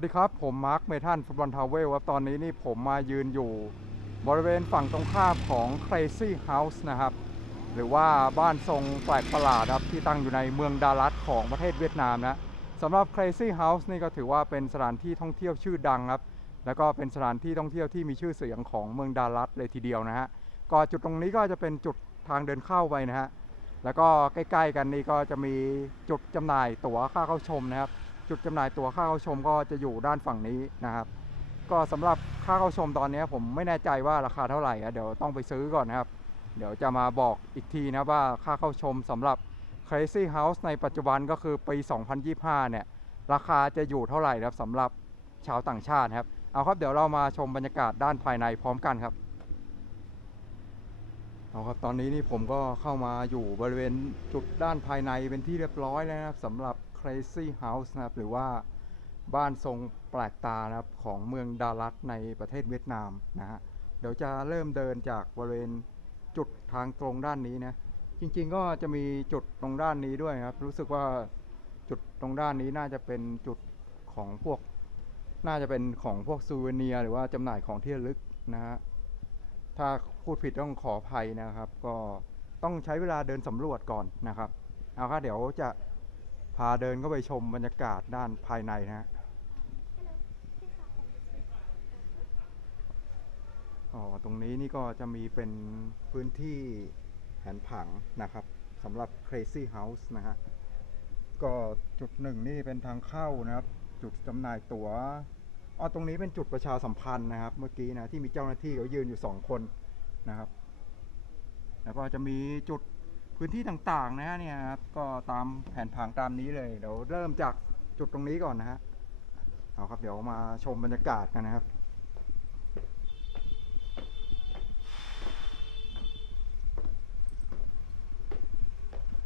วัสดีครับผมมาร์คเมทันฟุตบอลทาวเวลครับตอนนี้นี่ผมมายืนอยู่ บริเวณฝั่งตรงข้ามของ Crazy House นะครับ หรือว่าบ้านทรงแปลกประหลาดครับที่ตั้งอยู่ในเมืองดารัสของประเทศเวียดนามนะสำหรับ Crazy House นี่ก็ถือว่าเป็นสถานที่ท่องเที่ยวชื่อดังครับ แล้วก็เป็นสถานที่ท่องเที่ยวที่มีชื่อเสียงของเมืองดารัสเลยทีเดียวนะฮะก็จุดตรงนี้ก็จะเป็นจุดทางเดินเข้าไปนะฮะแล้วก็ใกล้ ๆ กันนี่ก็จะมีจุดจำหน่ายตั๋วค่าเข้าชมนะครับ จุดจำหน่ายตั๋วค่าเข้าชมก็จะอยู่ด้านฝั่งนี้นะครับ ก็สำหรับค่าเข้าชมตอนนี้ผมไม่แน่ใจว่าราคาเท่าไหร่เดี๋ยวต้องไปซื้อก่อนนะครับ เดี๋ยวจะมาบอกอีกทีนะว่าค่าเข้าชมสำหรับ Crazy House ในปัจจุบันก็คือปี 2025 เนี่ย ราคาจะอยู่เท่าไหร่นะครับสำหรับชาวต่างชาติครับ เอาครับเดี๋ยวเรามาชมบรรยากาศด้านภายในพร้อมกันครับเอาครับตอนนี้นี่ผมก็เข้ามาอยู่บริเวณจุดด้านภายในเป็นที่เรียบร้อยแล้วนะครับสำหรับ Crazy House นะครับ หรือว่าบ้านทรงแปลกตานะครับของเมืองดารัสในประเทศเวียดนามนะฮะ เดี๋ยวจะเริ่มเดินจากบริเวณจุดทางตรงด้านนี้นะ จริงๆก็จะมีจุดตรงด้านนี้ด้วยครับ รู้สึกว่าจุดตรงด้านนี้น่าจะเป็นจุดของพวก น่าจะเป็นของพวกซูเวเนีย หรือว่าจำหน่ายของที่ระลึกนะฮะ ถ้าพูดผิดต้องขออภัยนะครับ ก็ต้องใช้เวลาเดินสำรวจก่อนนะครับ เอาครับเดี๋ยวจะาเดินเข้าไปชมบรรยากาศด้านภายในนะฮะอ๋อตรงนี้นี่ก็จะมีเป็นพื้นที่แผนผังนะครับสำหรับ Crazy House นะฮะ ก็จุดหนึ่งนี่เป็นทางเข้านะครับ จุดจำหน่ายตั๋วอ๋อตรงนี้เป็นจุดประชาสัมพันธ์นะครับ เมื่อกี้นะที่มีเจ้าหน้าที่เขายืนอยู่สองคนนะครับ แล้วก็จะมีจุด พื้นที่ต่างๆนะฮะเนี่ยครับก็ตามแผนผังตามนี้เลย เดี๋ยวเริ่มจากจุดตรงนี้ก่อนนะฮะเอาครับเดี๋ยวมาชมบรรยากาศกันนะครับ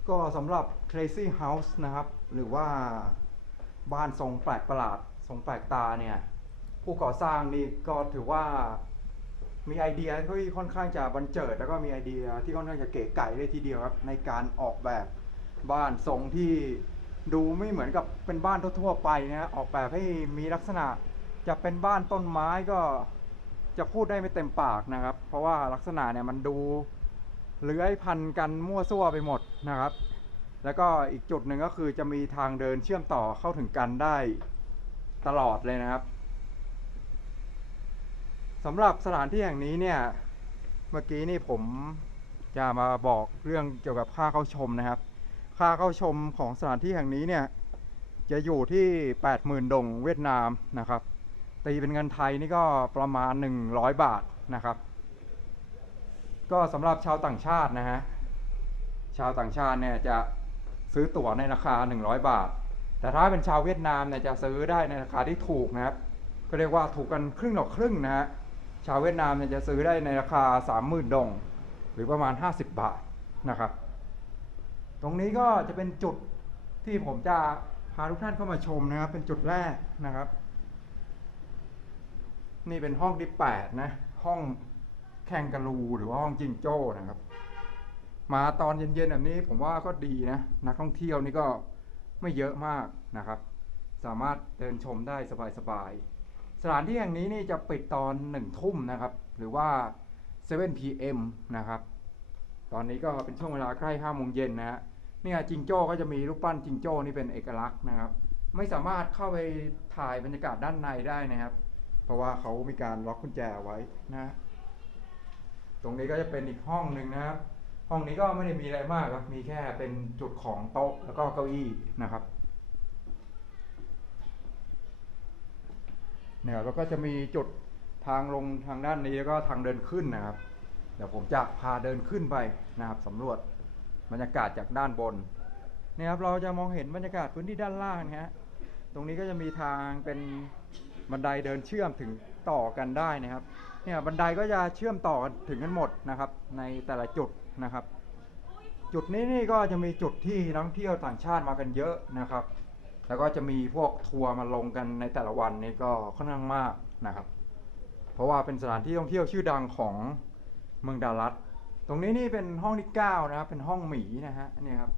ก็สำหรับ Crazy House นะครับ หรือว่าบ้านทรงแปลกประหลาด ทรงแปลกตาเนี่ย ผู้ก่อสร้างนี่ก็ถือว่า มีไอเดียที่ค่อนข้างจะบันเจิด แล้วก็มีไอเดียที่ค่อนข้างจะเก๋ไก๋เลยทีเดียวครับในการออกแบบบ้านทรงที่ดูไม่เหมือนกับเป็นบ้านทั่วๆไปนะฮะออกแบบให้มีลักษณะจะเป็นบ้านต้นไม้ก็จะพูดได้ไม่เต็มปากนะครับ เพราะว่าลักษณะเนี่ยมันดูเลื้อยพันกันมั่วซั่วไปหมดนะครับ แล้วก็อีกจุดหนึ่งก็คือจะมีทางเดินเชื่อมต่อเข้าถึงกันได้ตลอดเลยนะครับ สำหรับสถานที่แห่งนี้เนี่ย เมื่อกี้นี่ผมจะมาบอกเรื่องเกี่ยวกับค่าเข้าชมนะครับ ค่าเข้าชมของสถานที่แห่งนี้เนี่ย จะอยู่ที่ 80,000 ดงเวียดนามนะครับ ตีเป็นเงินไทยนี่ก็ประมาณ 100 บาทนะครับ ก็สำหรับชาวต่างชาตินะฮะ ชาวต่างชาติเนี่ยจะซื้อตั๋วในราคา 100 บาท แต่ถ้าเป็นชาวเวียดนามเนี่ยจะซื้อได้ในราคาที่ถูกนะครับ ก็เรียกว่าถูกกันครึ่งต่อครึ่งนะฮะ ชาวเวียดนามเนี่ยจะซื้อได้ในราคา 30,000 ดง หรือประมาณ 50 บาทนะครับ ตรงนี้ก็จะเป็นจุดที่ผมจะพาทุกท่านเข้ามาชมนะครับ เป็นจุดแรกนะครับ นี่เป็นห้องที่8นะ ห้องแข่งกะลูหรือว่าห้องจิงโจ้นะครับ มาตอนเย็นๆแบบนี้ผมว่าก็ดีนะ นักท่องเที่ยวนี่ก็ไม่เยอะมากนะครับ สามารถเดินชมได้สบายๆ สถานที่แห่งนี้นี่จะปิดตอนหนึ่งทุ่มนะครับ หรือว่า 7 p.m. นะครับ ตอนนี้ก็เป็นช่วงเวลาใกล้5โมงเย็นนะฮะเนี่ยจิงโจ้ก็จะมีรูปปั้นจิงโจ้นี่เป็นเอกลักษณ์นะครับ ไม่สามารถเข้าไปถ่ายบรรยากาศด้านในได้นะครับ เพราะว่าเขามีการล็อกกุญแจไว้นะตรงนี้ก็จะเป็นอีกห้องหนึ่งนะครับ ห้องนี้ก็ไม่ได้มีอะไรมากครับมีแค่เป็นจุดของโต๊ะแล้วก็เก้าอี้นะครับ เนี่ยแล้วก็จะมีจุดทางลงทางด้านนี้แล้วก็ทางเดินขึ้นนะครับ เดี๋ยวผมจะพาเดินขึ้นไปนะครับสำรวจบรรยากาศจากด้านบนเนี่ยครับเราจะมองเห็นบรรยากาศพื้นที่ด้านล่างนะฮะตรงนี้ก็จะมีทางเป็นบันไดเดินเชื่อมถึงต่อกันได้นะครับเนี่ยบันไดก็จะเชื่อมต่อกันถึงกันหมดนะครับ ในแต่ละจุดนะครับ จุดนี้นี่ก็จะมีจุดที่นักท่องเที่ยวต่างชาติมากันเยอะนะครับ แล้วก็จะมีพวกทัวร์มาลงกันในแต่ละวันนี่ก็ค่อนข้างมากนะครับ เพราะว่าเป็นสถานที่ท่องเที่ยวชื่อดังของเมืองดารัสตรงนี้นี่เป็นห้องที่9นะครับ เป็นห้องหมีนะฮะนี่ครับ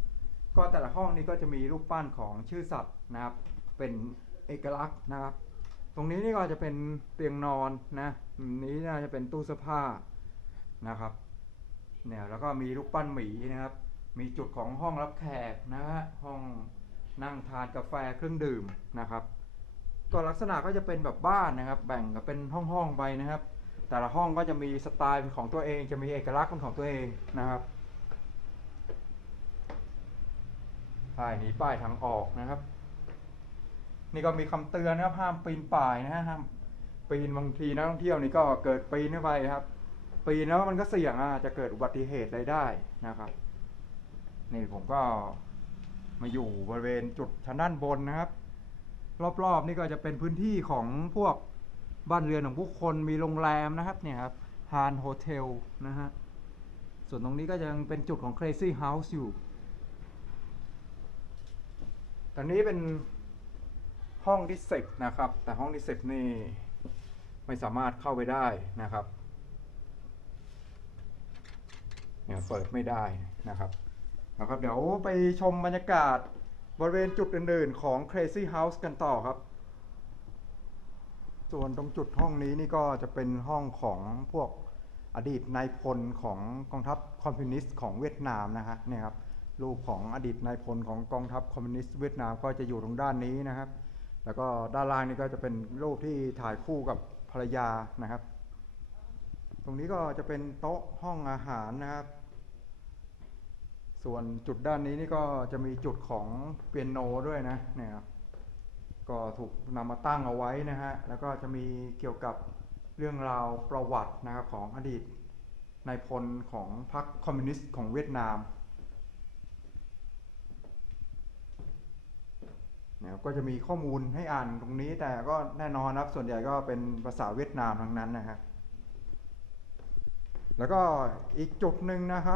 ก็แต่ละห้องนี้ก็จะมีรูปปั้นของชื่อสัตว์นะครับ เป็นเอกลักษณ์นะครับ ตรงนี้นี่ก็จะเป็นเตียงนอนนะนนี้น่าจะเป็นตู้เสื้อผ้านะครับเนี่ยแล้วก็มีรูปปั้นหมีนะครับ มีจุดของห้องรับแขกนะฮะห้อง นั่งทานกาแฟเครื่องดื่มนะครับ ก็ลักษณะก็จะเป็นแบบบ้านนะครับ แบ่งกันเป็นห้องๆไปนะครับ แต่ละห้องก็จะมีสไตล์เป็นของตัวเอง จะมีเอกลักษณ์เป็นของตัวเองนะครับป้ายนี้ป้ายทางออกนะครับ นี่ก็มีคำเตือนนะครับห้ามปีนป่ายนะฮะห้ามปีนบางทีนักท่องเที่ยวนี่ก็เกิดปีนเข้าไปครับ ปีนแล้วมันก็เสี่ยงอะจะเกิดอุบัติเหตุอะไรได้นะครับ นี่ผมก็ มาอยู่บริเวณจุดชั้นด้านบนนะครับ รอบๆนี่ก็จะเป็นพื้นที่ของพวกบ้านเรือนของผู้คนมีโรงแรมนะครับเนี่ยครับฮานโฮเทลนะฮะส่วนตรงนี้ก็ยังเป็นจุดของ Crazy House อยู่ ตอนนี้เป็นห้องที่สิบนะครับ แต่ห้องที่สิบนี่ไม่สามารถเข้าไปได้นะครับ เนี่ยเปิดไม่ได้นะครับ นะครับเดี๋ยวไปชมบรรยากาศบริเวณจุดอื่นๆของ Crazy House กันต่อครับ ส่วนตรงจุดห้องนี้นี่ก็จะเป็นห้องของพวกอดีตนายพลของกองทัพคอมมิวนิสต์ของเวียดนามนะฮะเนี่ยครับรูปของอดีตนายพลของกองทัพคอมมิวนิสต์เวียดนามก็จะอยู่ตรงด้านนี้นะครับ แล้วก็ด้านล่างนี่ก็จะเป็นรูปที่ถ่ายคู่กับภรรยานะครับ ตรงนี้ก็จะเป็นโต๊ะห้องอาหารนะครับ ส่วนจุดด้านนี้นี่ก็จะมีจุดของเปียโนด้วยนะเนี่ยครับก็ถูกนำมาตั้งเอาไว้นะฮะแล้วก็จะมีเกี่ยวกับเรื่องราวประวัตินะครับของอดีตนายพลของพรรคคอมมิวนิสต์ของเวียดนามนะครับก็จะมีข้อมูลให้อ่านตรงนี้แต่ก็แน่นอนครับส่วนใหญ่ก็เป็นภาษาเวียดนามทั้งนั้นนะครับแล้วก็อีกจุดหนึ่งนะครับ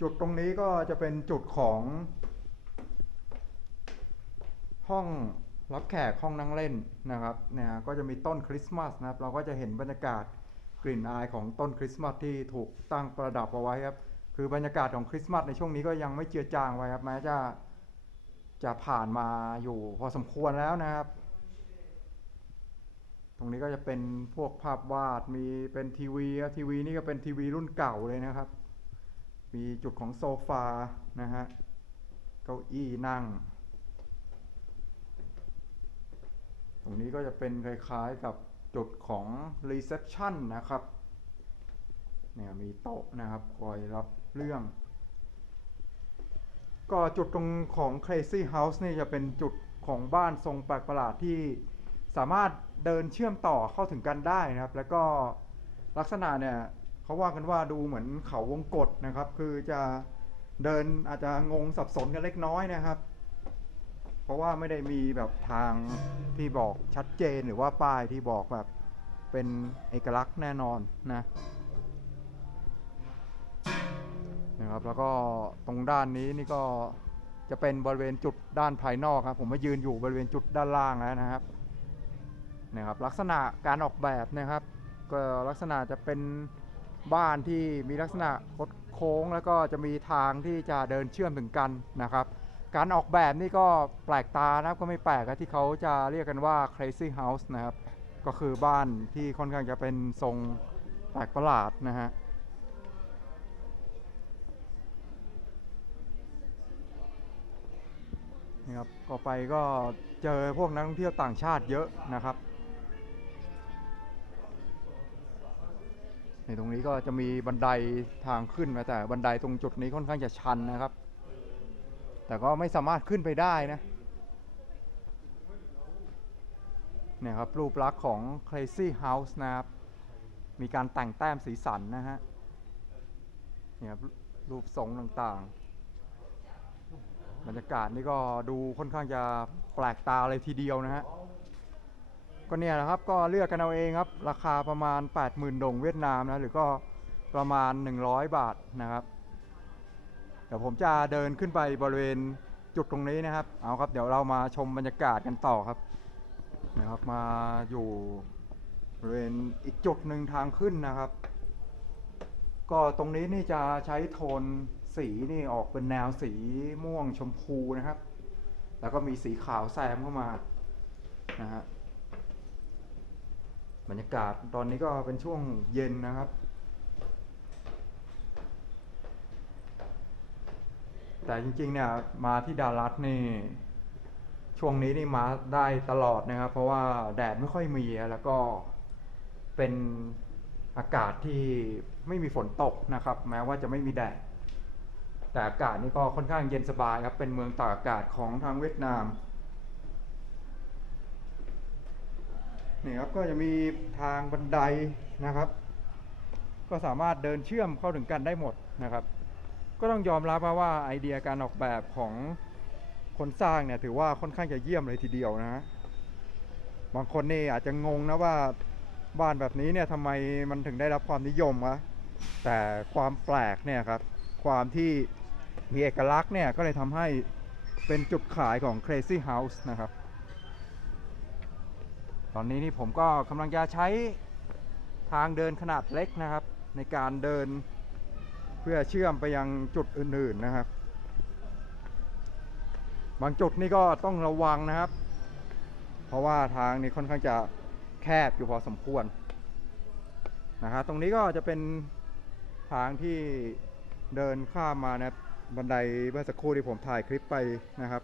จุดตรงนี้ก็จะเป็นจุดของห้องรับแขกห้องนั่งเล่นนะครับเนี่ยก็จะมีต้นคริสต์มาสนะครับ เราก็จะเห็นบรรยากาศกลิ่นอายของต้นคริสต์มาสที่ถูกตั้งประดับเอาไว้ครับ คือบรรยากาศของคริสต์มาสในช่วงนี้ก็ยังไม่เจือจางไปครับแม้จะจะผ่านมาอยู่พอสมควรแล้วนะครับ ตรงนี้ก็จะเป็นพวกภาพวาดมีเป็นทีวีครับทีวีนี่ก็เป็นทีวีรุ่นเก่าเลยนะครับ มีจุดของโซฟานะฮะ เก้าอี้นั่ง ตรงนี้ก็จะเป็นคล้ายๆกับจุดของ reception นะครับ เนี่ยมีโต๊ะนะครับคอยรับเรื่อง ก็จุดตรงของ Crazy House นี่จะเป็นจุดของบ้านทรงแปลกประหลาดที่สามารถเดินเชื่อมต่อเข้าถึงกันได้นะครับ แล้วก็ลักษณะเนี่ย เขาว่ากันว่าดูเหมือนเขาวงกฏนะครับ คือจะเดินอาจจะงงสับสนกันเล็กน้อยนะครับ เพราะว่าไม่ได้มีแบบทางที่บอกชัดเจนหรือว่าป้ายที่บอกแบบเป็นเอกลักษณ์แน่นอนนะนะครับแล้วก็ตรงด้านนี้นี่ก็จะเป็นบริเวณจุดด้านภายนอกครับ ผมมายืนอยู่บริเวณจุดด้านล่างแล้วนะครับนะครับ ลักษณะการออกแบบนะครับ ก็ลักษณะจะเป็น บ้านที่มีลักษณะคดโค้งแล้วก็จะมีทางที่จะเดินเชื่อมถึงกันนะครับ การออกแบบนี่ก็แปลกตานะครับก็ไม่แปลกนะที่เขาจะเรียกกันว่า crazy house นะครับ ก็คือบ้านที่ค่อนข้างจะเป็นทรงแปลกประหลาดนะฮะนี่ครับก็ไปก็เจอพวกนักท่องเที่ยวต่างชาติเยอะนะครับ ในตรงนี้ก็จะมีบันไดทางขึ้นมาแต่บันไดตรงจุดนี้ค่อนข้างจะชันนะครับ แต่ก็ไม่สามารถขึ้นไปได้นะเนี่ยครับรูปลักษณ์ของ Crazy House นะครับ มีการแต่งแต้มสีสันนะฮะเนี่ยครับรูปทรงต่างๆ บรรยากาศนี่ก็ดูค่อนข้างจะแปลกตาเลยทีเดียวนะฮะ ก็เนี่ยนะครับก็เลือกกันเอาเองครับ ราคาประมาณ 80,000 ดงเวียดนามนะหรือก็ประมาณ 100 บาทนะครับ เดี๋ยวผมจะเดินขึ้นไปบริเวณจุดตรงนี้นะครับ เอาครับ เดี๋ยวเรามาชมบรรยากาศกันต่อครับนะครับมาอยู่บริเวณอีกจุดหนึ่งทางขึ้นนะครับ ก็ตรงนี้นี่จะใช้โทนสีนี่ออกเป็นแนวสีม่วงชมพูนะครับ แล้วก็มีสีขาวแซมเข้ามานะฮะ บรรยากาศตอนนี้ก็เป็นช่วงเย็นนะครับ แต่จริงๆเนี่ยมาที่ดัลลัสนี่ ช่วงนี้นี่มาได้ตลอดนะครับ เพราะว่าแดดไม่ค่อยมีแล้วก็เป็นอากาศที่ไม่มีฝนตกนะครับ แม้ว่าจะไม่มีแดดแต่อากาศนี่ก็ค่อนข้างเย็นสบายครับเป็นเมืองตากอากาศของทางเวียดนาม นี่ครับก็จะมีทางบันไดนะครับ ก็สามารถเดินเชื่อมเข้าถึงกันได้หมดนะครับ ก็ต้องยอมรับว่าไอเดียการออกแบบของคนสร้างเนี่ยถือว่าค่อนข้างจะเยี่ยมเลยทีเดียวนะฮะบางคนนี่อาจจะงงนะว่าบ้านแบบนี้เนี่ยทำไมมันถึงได้รับความนิยมวะแต่ความแปลกเนี่ยครับ ความที่มีเอกลักษณ์เนี่ยก็เลยทำให้เป็นจุดขายของ Crazy House นะครับ ตอนนี้นี่ผมก็กำลังจะใช้ทางเดินขนาดเล็กนะครับ ในการเดินเพื่อเชื่อมไปยังจุดอื่นๆนะครับ บางจุดนี่ก็ต้องระวังนะครับ เพราะว่าทางนี้ค่อนข้างจะแคบอยู่พอสมควรนะครับตรงนี้ก็จะเป็นทางที่เดินข้ามมานะบบันไดเมื่อสักครู่ที่ผมถ่ายคลิปไปนะครับ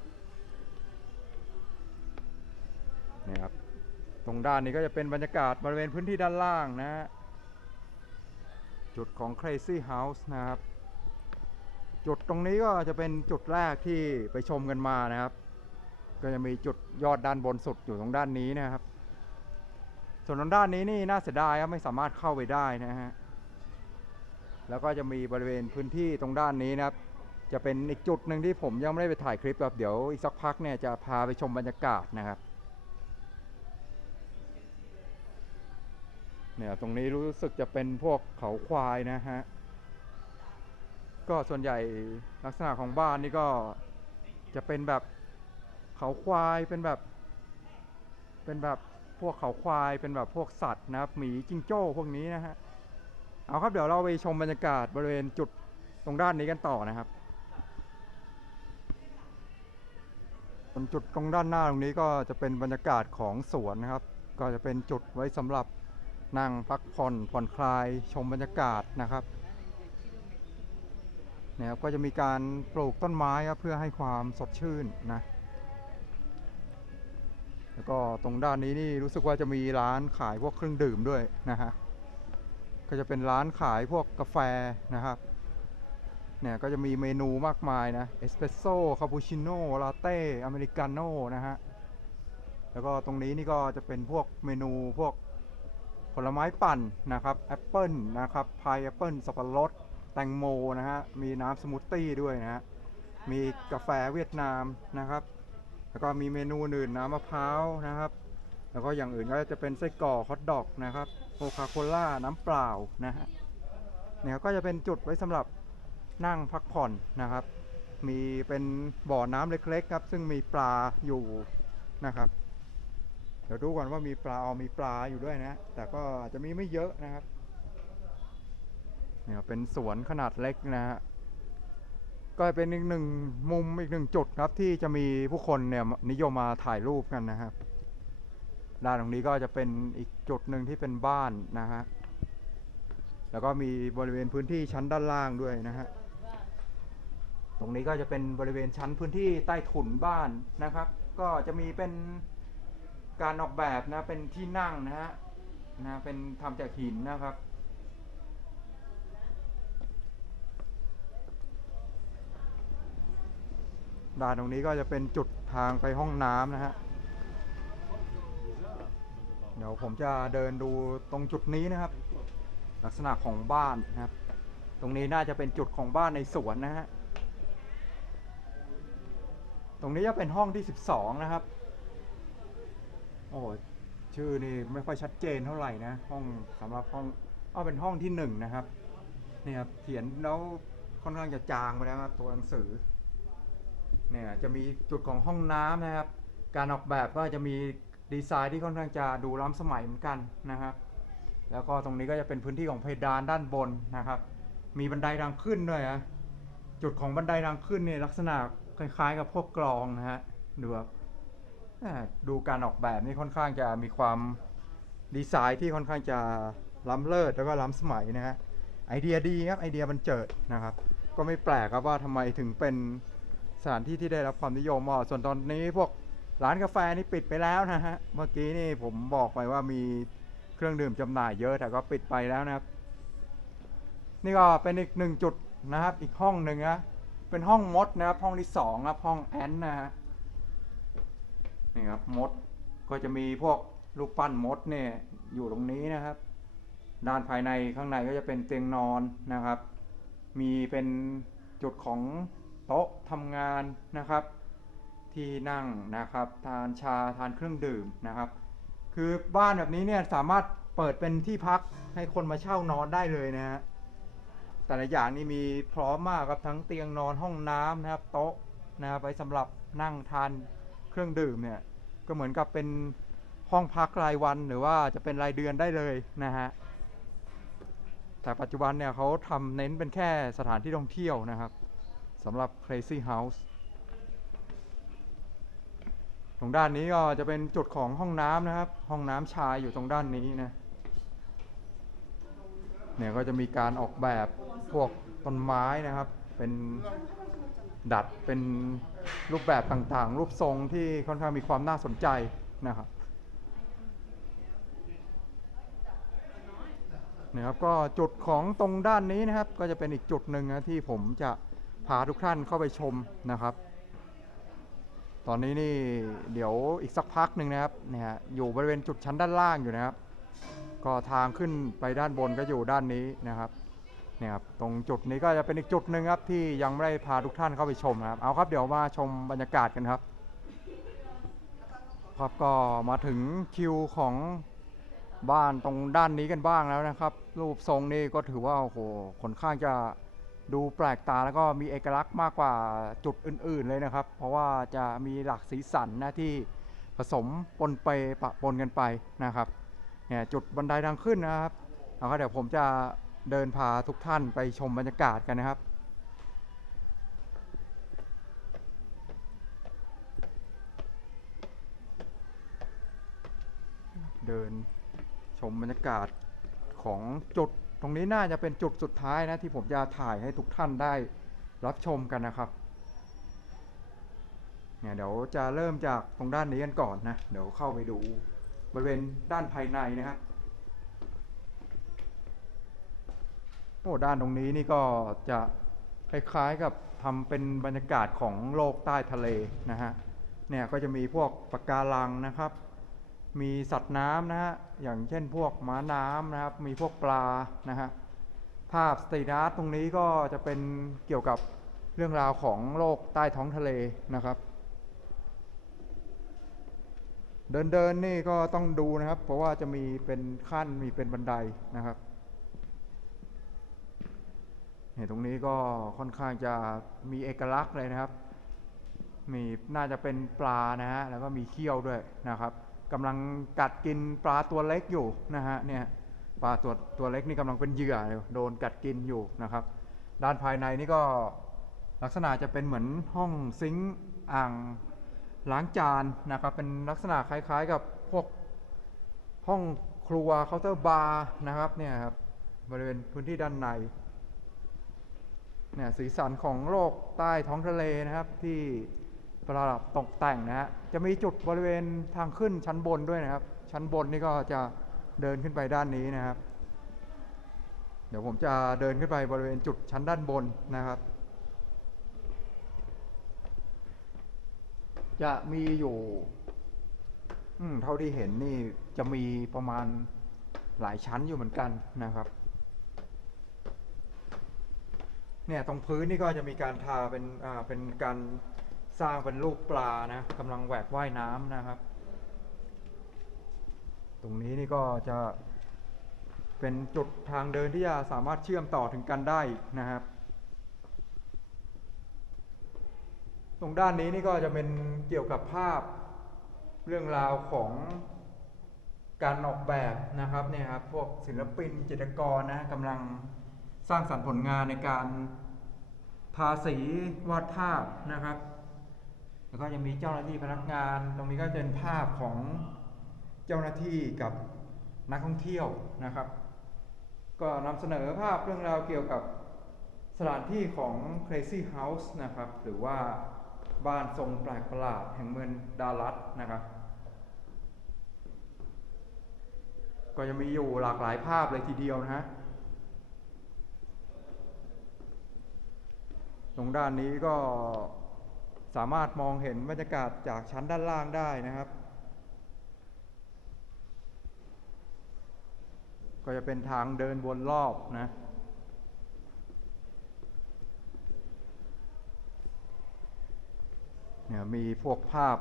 นี่ครับ ตรงด้านนี้ก็จะเป็นบรรยากาศบริเวณพื้นที่ด้านล่างนะ จุดของ Crazy House นะครับ จุดตรงนี้ก็จะเป็นจุดแรกที่ไปชมกันมานะครับ ก็จะมีจุดยอดด้านบนสุดอยู่ตรงด้านนี้นะครับ ส่วนตรงด้านนี้นี่น่าเสียดายครับไม่สามารถเข้าไปได้นะฮะ แล้วก็จะมีบริเวณพื้นที่ตรงด้านนี้นะครับ จะเป็นอีกจุดหนึ่งที่ผมยังไม่ได้ไปถ่ายคลิปครับเดี๋ยวอีกสักพักเนี่ยจะพาไปชมบรรยากาศนะครับ เนี่ยตรงนี้รู้สึกจะเป็นพวกเขาควายนะฮะ ก็ส่วนใหญ่ลักษณะของบ้านนี่ก็จะเป็นแบบเขาควายเป็นแบบ เป็นแบบพวกเขาควายเป็นแบบพวกสัตว์นะครับหมีจิงโจ้พวกนี้นะฮะเอาครับเดี๋ยวเราไปชมบรรยากาศบริเวณจุดตรงด้านนี้กันต่อนะครับตรงจุดตรงด้านหน้าตรงนี้ก็จะเป็นบรรยากาศของสวนนะครับ ก็จะเป็นจุดไว้สำหรับ นั่งพักผ่อนผ่อนคลายชมบรรยากาศนะครับเนี่ยก็จะมีการปลูกต้นไม้ครับเพื่อให้ความสดชื่นนะแล้วก็ตรงด้านนี้นี่รู้สึกว่าจะมีร้านขายพวกเครื่องดื่มด้วยนะฮะก็จะเป็นร้านขายพวกกาแฟนะครับเนี่ยก็จะมีเมนูมากมายนะเอสเปรสโซ่คาปูชิโน่ลาเต้อเมริกาโน่นะฮะแล้วก็ตรงนี้นี่ก็จะเป็นพวกเมนูพวก ผลไม้ปั่นนะครับแอปเปิลนะครับพายแอปเปิลสับปะรดแตงโมนะฮะมีน้ำสมูทตี้ด้วยนะฮะมีกาแฟเวียดนามนะครับ แล้วก็มีเมนูอื่นน้ำมะพร้าวนะครับ แล้วก็อย่างอื่นก็จะเป็นไส้กรอกฮอทดอกนะครับโคคาโคล่าน้ำเปล่านะฮะเนี่ยก็จะเป็นจุดไว้สำหรับนั่งพักผ่อนนะครับ มีเป็นบ่อน้ำเล็กๆครับ ซึ่งมีปลาอยู่นะครับ ดี๋ยวดูก่อนว่ามีปลาเอมีปลาอยู่ด้วยนะ แต่ก็อาจจะมีไม่เยอะนะครับเนี่ยเป็นสวนขนาดเล็กนะฮะก็เป็นอีกหนึ่งมุมอีกหนึ่งจุดครับที่จะมีผู้คนเนี่ยนิยมมาถ่ายรูปกันนะครับด้านตรงนี้ก็จะเป็นอีกจุดหนึ่งที่เป็นบ้านนะฮะแล้วก็มีบริเวณพื้นที่ชั้นด้านล่างด้วยนะฮะตรงนี้ก็จะเป็นบริเวณชั้นพื้นที่ใต้ถุนบ้านนะครับ ก็จะมีเป็น การออกแบบนะเป็นที่นั่งนะฮะนะเป็นทำจากหินนะครับด้านตรงนี้ก็จะเป็นจุดทางไปห้องน้ำนะฮะ เดี๋ยวผมจะเดินดูตรงจุดนี้นะครับ ลักษณะของบ้านนะครับ ตรงนี้น่าจะเป็นจุดของบ้านในสวนนะฮะ ตรงนี้จะเป็นห้องที่ 12 นะครับ โอ้ชื่อนี่ไม่ค่อยชัดเจนเท่าไหร่นะห้องสำหรับห้องอ้อเป็นห้องที่หนึ่งนะครับเนี่ยครับเขียนแล้วค่อนข้างจะจางไปแล้วครับตัวหนังสือเนี่ยจะมีจุดของห้องน้ำนะครับ การออกแบบก็จะมีดีไซน์ที่ค่อนข้างจะดูล้ำสมัยเหมือนกันนะครับแล้วก็ตรงนี้ก็จะเป็นพื้นที่ของเพดานด้านบนนะครับ มีบันไดทางขึ้นด้วยนะจุดของบันไดทางขึ้นเนี่ยลักษณะคล้ายๆ กับพวกกรองนะฮะดูครับ ดูการออกแบบนี่ค่อนข้างจะมีความดีไซน์ที่ค่อนข้างจะล้ำเลิศแล้วก็ล้ำสมัยนะฮะไอเดียดีครับไอเดียมันเจิดนะครับ ก็ไม่แปลกครับว่าทำไมถึงเป็นสถานที่ที่ได้รับความนิยมอะส่วนตอนนี้พวกร้านกาแฟนี่ปิดไปแล้วนะฮะเมื่อกี้นี่ผมบอกไปว่ามีเครื่องดื่มจำหน่ายเยอะแต่ก็ปิดไปแล้วนะครับ นี่ก็เป็นอีกหนึ่งจุดนะครับ อีกห้องหนึ่งนะเป็นห้องมดนะครับ ห้องที่สองครับห้องแอนนะฮะ นี่ครับมดก็จะมีพวกรูปปั้นมดเนี่ยอยู่ตรงนี้นะครับ ด้านภายในข้างในก็จะเป็นเตียงนอนนะครับ มีเป็นจุดของโต๊ะทำงานนะครับ ที่นั่งนะครับ ทานชาทานเครื่องดื่มนะครับ คือบ้านแบบนี้เนี่ยสามารถเปิดเป็นที่พักให้คนมาเช่านอนได้เลยนะฮะแต่ละอย่างนี่มีพร้อมมากครับทั้งเตียงนอนห้องน้ำนะครับ โต๊ะนะครับไว้สำหรับนั่งทาน เครื่องดื่มเนี่ยก็เหมือนกับเป็นห้องพักรายวันหรือว่าจะเป็นรายเดือนได้เลยนะฮะแต่ปัจจุบันเนี่ยเขาทำเน้นเป็นแค่สถานที่ท่องเที่ยวนะครับสำหรับ Crazy House ตรงด้านนี้ก็จะเป็นจุดของห้องน้ำนะครับ ห้องน้ำชายอยู่ตรงด้านนี้นะเนี่ยก็จะมีการออกแบบพวกต้นไม้นะครับ เป็นดัดเป็น รูปแบบต่างๆ รูปทรงที่ค่อนข้างมีความน่าสนใจนะครับนะครับก็จุดของตรงด้านนี้นะครับ ก็จะเป็นอีกจุดหนึ่งนะที่ผมจะพาทุกท่านเข้าไปชมนะครับ ตอนนี้นี่เดี๋ยวอีกสักพักหนึ่งนะครับเนี่ยอยู่บริเวณจุดชั้นด้านล่างอยู่นะครับ ก็ทางขึ้นไปด้านบนก็อยู่ด้านนี้นะครับ เนี่ยครับตรงจุดนี้ก็จะเป็นอีกจุดหนึ่งครับที่ยังไม่ได้พาทุกท่านเข้าไปชมครับเอาครับเดี๋ยวมาชมบรรยากาศกันครับครับก็มาถึงคิวของบ้านตรงด้านนี้กันบ้างแล้วนะครับ รูปทรงนี่ก็ถือว่าโอ้โหค่อนข้างจะดูแปลกตาแล้วก็มีเอกลักษณ์มากกว่าจุดอื่น ๆเลยนะครับ เพราะว่าจะมีหลักสีสันนะที่ผสมปนเปปะปนกันไปนะครับเนี่ยจุดบันไดทางขึ้นนะครับแล้วก็เดี๋ยวผมจะ เดินพาทุกท่านไปชมบรรยากาศกันนะครับ เดินชมบรรยากาศของจุดตรงนี้น่าจะเป็นจุดสุดท้ายนะที่ผมจะถ่ายให้ทุกท่านได้รับชมกันนะครับเนี่ยเดี๋ยวจะเริ่มจากตรงด้านนี้กันก่อนนะ เดี๋ยวเข้าไปดูบริเวณด้านภายในนะครับ โอ้ด้านตรงนี้นี่ก็จะคล้ายๆกับทำเป็นบรรยากาศของโลกใต้ทะเลนะฮะเนี่ยก็จะมีพวกปะการังนะครับ มีสัตว์น้ำนะฮะอย่างเช่นพวกม้าน้ำนะครับ มีพวกปลานะฮะภาพสตรีทอาร์ตตรงนี้ก็จะเป็นเกี่ยวกับเรื่องราวของโลกใต้ท้องทะเลนะครับ เดินเดินๆนี่ก็ต้องดูนะครับ เพราะว่าจะมีเป็นขั้นมีเป็นบันไดนะครับ เนี่ยตรงนี้ก็ค่อนข้างจะมีเอกลักษณ์เลยนะครับ มีน่าจะเป็นปลานะฮะแล้วก็มีเขี้ยวด้วยนะครับกำลังกัดกินปลาตัวเล็กอยู่นะฮะเนี่ยปลาตัวตัวเล็กนี่กำลังเป็นเหยื่อโดนกัดกินอยู่นะครับ ด้านภายในนี่ก็ลักษณะจะเป็นเหมือนห้องซิงค์อ่างล้างจานนะครับเป็นลักษณะคล้ายๆ กับพวกห้องครัวเคาน์เตอร์บาร์นะครับเนี่ยครับบริเวณพื้นที่ด้านใน เนี่ยสีสันของโลกใต้ท้องทะเลนะครับ ที่ประดับตกแต่งนะฮะจะมีจุดบริเวณทางขึ้นชั้นบนด้วยนะครับ ชั้นบนนี่ก็จะเดินขึ้นไปด้านนี้นะครับ เดี๋ยวผมจะเดินขึ้นไปบริเวณจุดชั้นด้านบนนะครับ จะมีอยู่เท่าที่เห็นนี่จะมีประมาณหลายชั้นอยู่เหมือนกันนะครับ เนี่ยตรงพื้นนี่ก็จะมีการทาเป็นอ่าเป็นการสร้างเป็นรูปปลานะกำลังแหวกว่ายน้ำนะครับ ตรงนี้นี่ก็จะเป็นจุดทางเดินที่จะสามารถเชื่อมต่อถึงกันได้นะครับ ตรงด้านนี้นี่ก็จะเป็นเกี่ยวกับภาพเรื่องราวของการออกแบบนะครับเนี่ยครับพวกศิลปินจิตรกรนะกำลัง สร้างสรรค์ผลงานในการทาสีวาดภาพนะครับ แล้วก็ยังมีเจ้าหน้าที่พนักงาน ตรงนี้ก็จะเป็นภาพของเจ้าหน้าที่กับนักท่องเที่ยวนะครับ ก็นำเสนอภาพเรื่องราวเกี่ยวกับสถานที่ของ Crazy House นะครับ หรือว่าบ้านทรงแปลกประหลาดแห่งเมืองดัลลัสนะครับ ก็จะมีอยู่หลากหลายภาพเลยทีเดียวนะฮะ ตรงด้านนี้ก็สามารถมองเห็นบรรยากาศจากชั้นด้านล่างได้นะครับ ก็จะเป็นทางเดินวนรอบนะเนี่ยมีพวกภาพ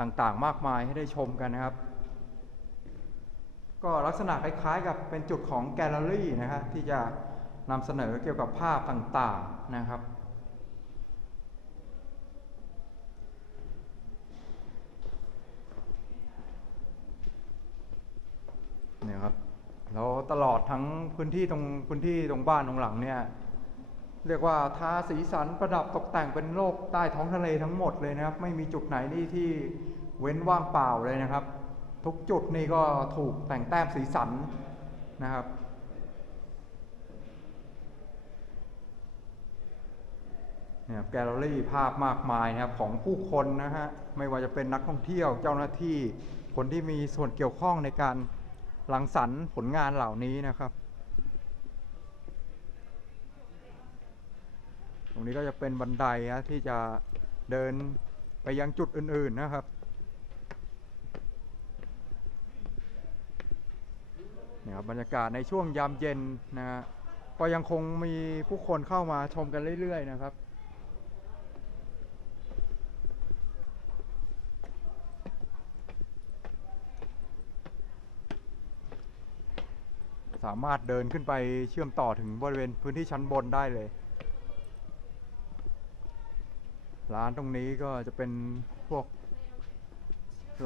ต่างๆ มากมายให้ได้ชมกันนะครับ ก็ลักษณะคล้ายๆกับเป็นจุดของแกลเลอรี่นะฮะที่จะ นำเสนอเกี่ยวกับภาพต่างๆนะครับ เนี่ยครับแล้วตลอดทั้งพื้นที่ตรงพื้นที่ตรงบ้านตรงหลังเนี่ยเรียกว่าทาสีสันประดับตกแต่งเป็นโลกใต้ท้องทะเลทั้งหมดเลยนะครับ ไม่มีจุดไหนนี่ที่เว้นว่างเปล่าเลยนะครับ ทุกจุดนี่ก็ถูกแต่งแต้มสีสันนะครับ เนี่ยแกลเลอรี่ภาพมากมายนะครับของผู้คนนะฮะไม่ว่าจะเป็นนักท่องเที่ยวเจ้าหน้าที่คนที่มีส่วนเกี่ยวข้องในการรังสรรค์ผลงานเหล่านี้นะครับ ตรงนี้ก็จะเป็นบันไดนะที่จะเดินไปยังจุดอื่นๆนะครับเนี่ยครับบรรยากาศในช่วงยามเย็นนะฮะก็ยังคงมีผู้คนเข้ามาชมกันเรื่อยๆนะครับ สามารถเดินขึ้นไปเชื่อมต่อถึงบริเวณพื้นที่ชั้นบนได้เลย ร้านตรงนี้ก็จะเป็นพวก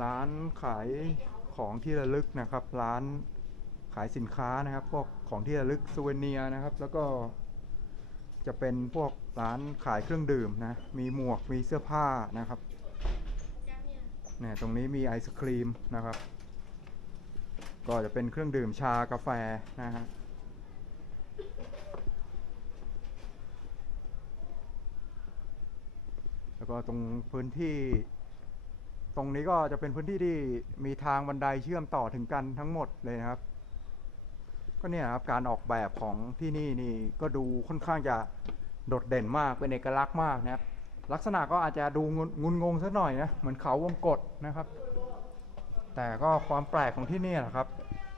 ร้านขายของที่ระลึกนะครับ ร้านขายสินค้านะครับ พวกของที่ระลึกซูเวเนียนะครับ แล้วก็จะเป็นพวกร้านขายเครื่องดื่มนะ มีหมวก มีเสื้อผ้านะครับ เนี่ย ตรงนี้มีไอศครีมนะครับ ก็จะเป็นเครื่องดื่มชากาแฟนะฮะแล้วก็ตรงพื้นที่ ตรงนี้ก็จะเป็นพื้นที่ที่มีทางบันไดเชื่อมต่อถึงกันทั้งหมดเลยนะครับ ก็เนี่ยครับการออกแบบของที่นี่นี่ก็ดูค่อนข้างจะโดดเด่นมากเป็นเอกลักษณ์มากนะครับ ลักษณะก็อาจจะดูงุนงงงสักหน่อยนะเหมือนเขาวงกตนะครับ แต่ก็ความแปลกของที่นี่แหละครับ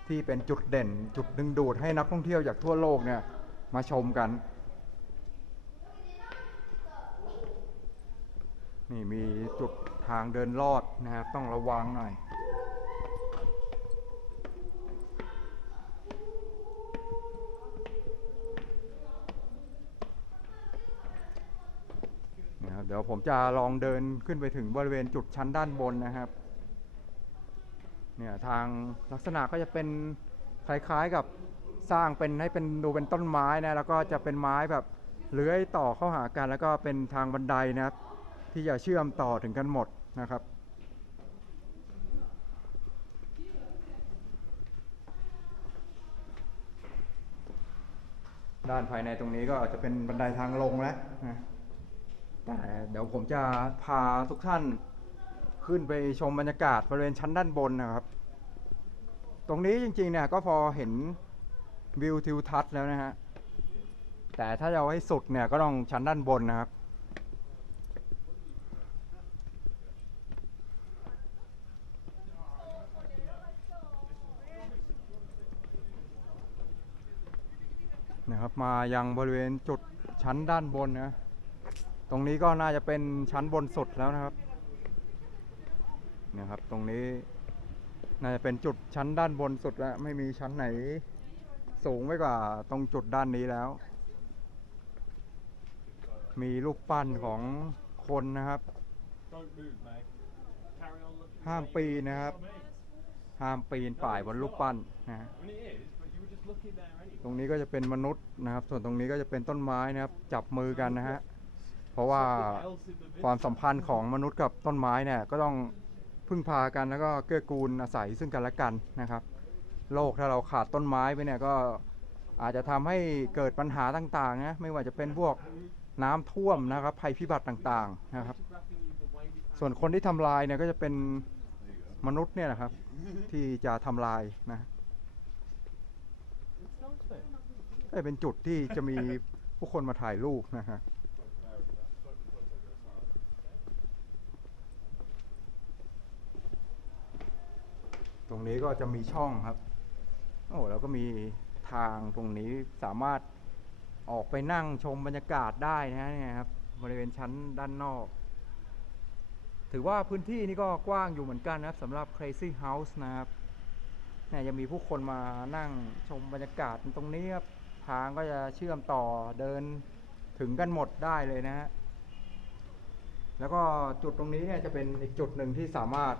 ที่เป็นจุดเด่นจุดดึงดูดให้นักท่องเที่ยวจากทั่วโลกเนี่ยมาชมกัน นี่มีจุดทางเดินลอดนะครับต้องระวังหน่อยนะครับเดี๋ยวผมจะลองเดินขึ้นไปถึงบริเวณจุดชั้นด้านบนนะครับ เนี่ยทางลักษณะก็จะเป็นคล้ายๆกับสร้างเป็นให้เป็นดูเป็นต้นไม้นะแล้วก็จะเป็นไม้แบบเลื้อยต่อเข้าหากัน แล้วก็เป็นทางบันไดนะครับที่จะเชื่อมต่อถึงกันหมดนะครับด้านภายในตรงนี้ก็จะเป็นบันไดทางลงแล้วนะแต่เดี๋ยวผมจะพาทุกท่าน ขึ้นไปชมบรรยากาศบริเวณชั้นด้านบนนะครับ ตรงนี้จริงๆเนี่ยก็พอเห็นวิวทิวทัศน์แล้วนะฮะ แต่ถ้าจะเอาให้สุดเนี่ยก็ต้องชั้นด้านบนนะครับ นะครับมายังบริเวณจุดชั้นด้านบนนะ ตรงนี้ก็น่าจะเป็นชั้นบนสุดแล้วนะครับ นี่ยครับ ตรงนี้น่าจะเป็นจุดชั้นด้านบนสุดแล้วไม่มีชั้นไหนสูงไปกว่าตรงจุดด้านนี้แล้ว มีรูปปั้นของคนนะครับ ห้ามปีนนะครับ ห้ามปีนป่ายบนรูปปั้นนะฮะตรงนี้ก็จะเป็นมนุษย์นะครับ ส่วนตรงนี้ก็จะเป็นต้นไม้นะครับ จับมือกันนะฮะเพราะว่าความสัมพันธ์ของมนุษย์กับต้นไม้เนี่ยก็ต้อง พึ่งพากันแล้วก็เกื้อกูลอาศัยซึ่งกันและกันนะครับ โลกถ้าเราขาดต้นไม้ไปเนี่ยก็อาจจะทำให้เกิดปัญหาต่างๆนะไม่ว่าจะเป็นพวกน้ำท่วมนะครับภัยพิบัติต่างๆนะครับ ส่วนคนที่ทำลายเนี่ยก็จะเป็นมนุษย์เนี่ยนะครับ ที่จะทำลายนะก็จะเป็นจุดที่จะมีผู้คนมาถ่ายรูปนะฮะต รงนี้ก็จะมีช่องครับ โอ้แล้วก็มีทางตรงนี้สามารถออกไปนั่งชมบรรยากาศได้นะฮะเนี่ยครับบริเวณชั้นด้านนอก ถือว่าพื้นที่นี่ก็กว้างอยู่เหมือนกันนะครับสำหรับ Crazy House นะครับเนี่ยยังมีผู้คนมานั่งชมบรรยากาศตรงนี้ครับทางก็จะเชื่อมต่อเดินถึงกันหมดได้เลยนะฮะแล้วก็จุดตรงนี้เนี่ยจะเป็นอีกจุดหนึ่งที่สามารถ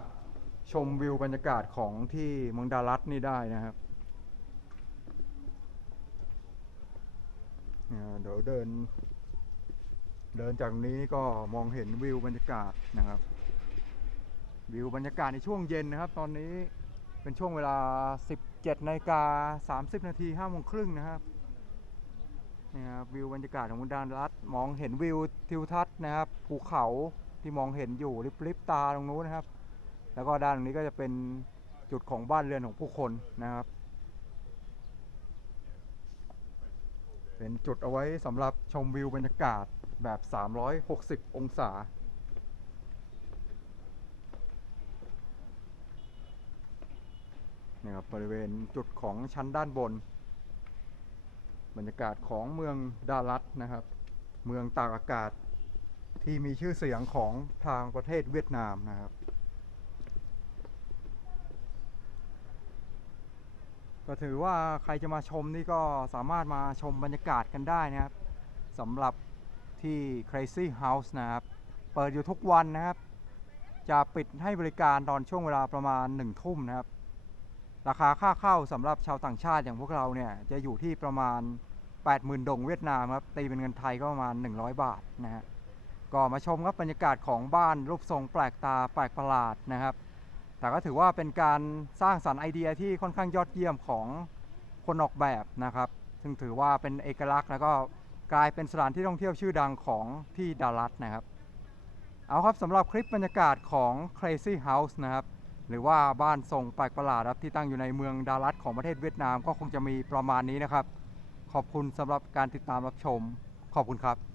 ชมวิวบรรยากาศของที่เมืองดารัตนี่ได้นะครับเดี๋ยวเดิน เดินจากนี้ก็มองเห็นวิวบรรยากาศนะครับ วิวบรรยากาศในช่วงเย็นนะครับ ตอนนี้เป็นช่วงเวลา 17นาฬิกา30นาที5โมงครึ่งนะครับนี่ครับวิวบรรยากาศของมุนดานรัฐมองเห็นวิวทิวทัศน์นะครับภูเขาที่มองเห็นอยู่ริบริบตาตรงนู้นนะครับ แล้วก็ด้านตรงนี้ก็จะเป็นจุดของบ้านเรือนของผู้คนนะครับ เป็นจุดเอาไว้สำหรับชมวิวบรรยากาศแบบ 360 องศาเนี่ยครับบริเวณจุดของชั้นด้านบน บรรยากาศของเมืองดารัตนะครับ เมืองตากอากาศที่มีชื่อเสียงของทางประเทศเวียดนามนะครับ ก็ถือว่าใครจะมาชมนี่ก็สามารถมาชมบรรยากาศกันได้นะครับสำหรับที่ Crazy House นะครับ เปิดอยู่ทุกวันนะครับ จะปิดให้บริการตอนช่วงเวลาประมาณ 1 ทุ่มนะครับ ราคาค่าเข้าสำหรับชาวต่างชาติอย่างพวกเราเนี่ย จะอยู่ที่ประมาณ 80,000 ดงเวียดนามครับ ตีเป็นเงินไทยก็ประมาณ 100 บาทนะฮะก็มาชมครับบรรยากาศของบ้านรูปทรงแปลกตาแปลกประหลาดนะครับ แต่ก็ถือว่าเป็นการสร้างสรรค์ไอเดียที่ค่อนข้างยอดเยี่ยมของคนออกแบบนะครับ ซึ่งถือว่าเป็นเอกลักษณ์แล้วก็กลายเป็นสถานที่ท่องเที่ยวชื่อดังของที่ดัลลัสนะครับ เอาครับสำหรับคลิปบรรยากาศของ Crazy House นะครับหรือว่าบ้านทรงแปลกประหลาดครับที่ตั้งอยู่ในเมืองดารัสของประเทศเวียดนามก็คงจะมีประมาณนี้นะครับ ขอบคุณสำหรับการติดตามรับชม ขอบคุณครับ